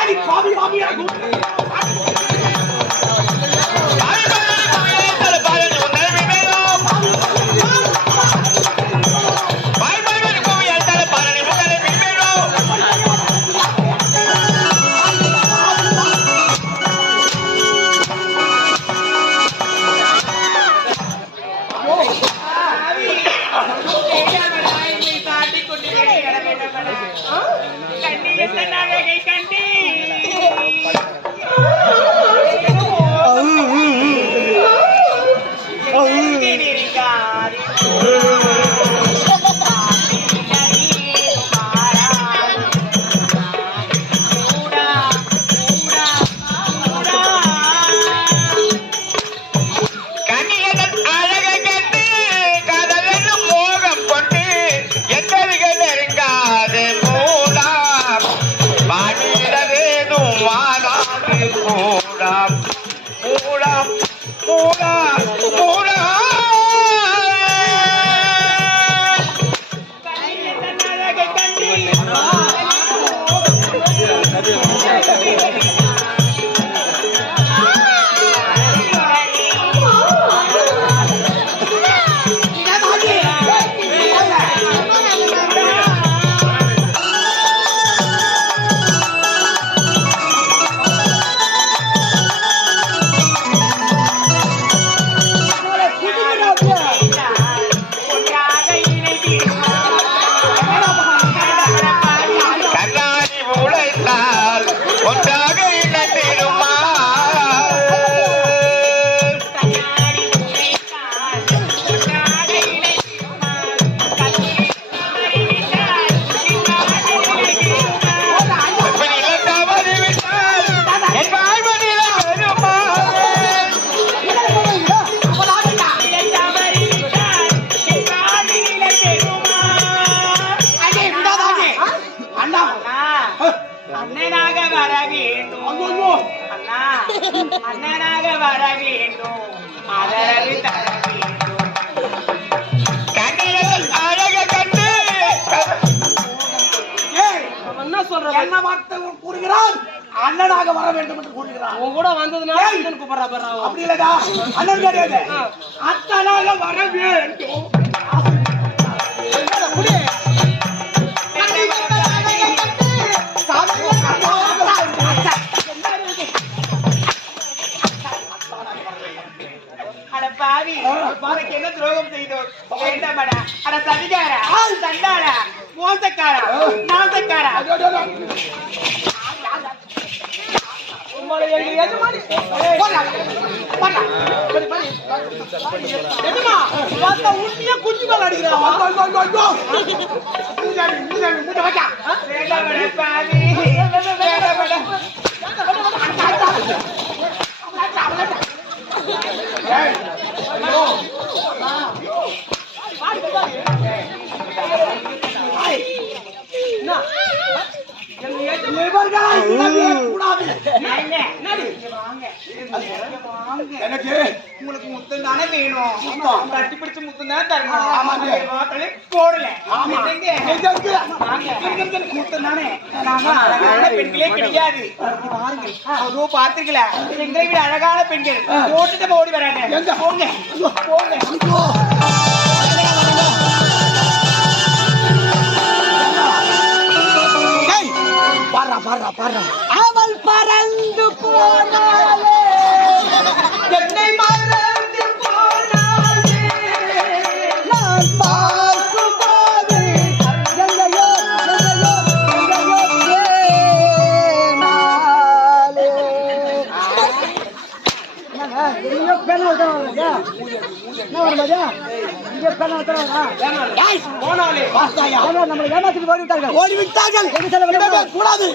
అది కావి కావి కండి ఎత్తనాగా కండి. Mura, Mura, Mura. அண்ணா அண்ணனாக வர வேண்டும். அதரவு தர வேண்டும். என்ன சொல்ற என்ன வார்த்தை கூறுகிறான்? அண்ணனாக வர வேண்டும் என்று கூறுகிறான். உன் கூட வந்ததுனால. அண்ணன் கூப்பிடுறா பாரு. அப்படி இல்லடா. அண்ணன் கிடையாது அத்தனாக வர வேண்டும். உனக்கு துரோகம் செய்தோம் வேண்டாமடா அட சதிகாரா சண்டாடா மோசக்காரா நாசக்காரா உண்மையா குஞ்சு மேல அடிக்கிறான் எனக்கு உங்களுக்கு முத்தம் தானே வேணும் முத்தம். கட்டி பிடிச்ச முத்தம் தானே தரணும் ஆமாங்க. வாக்களே போடல. ஆமா. எங்க? எதற்கு? வாங்க. முத்தம் தானே நாங்க அழகான பெண்களே. கிடையாது. பாருங்க. அதோ பாத்துருக்கல எங்களை விட அழகான பெண்கள். போட்டுட்டு ஓடி வராங்க? போங்க. போங்க. பாருடா, என்ன வரும் பாத்தியா? இங்கே போனாலே நம்மளை ஏமாத்திட்டு ஓடி விட்டார்கள். எங்க செல்ல விட கூடாது.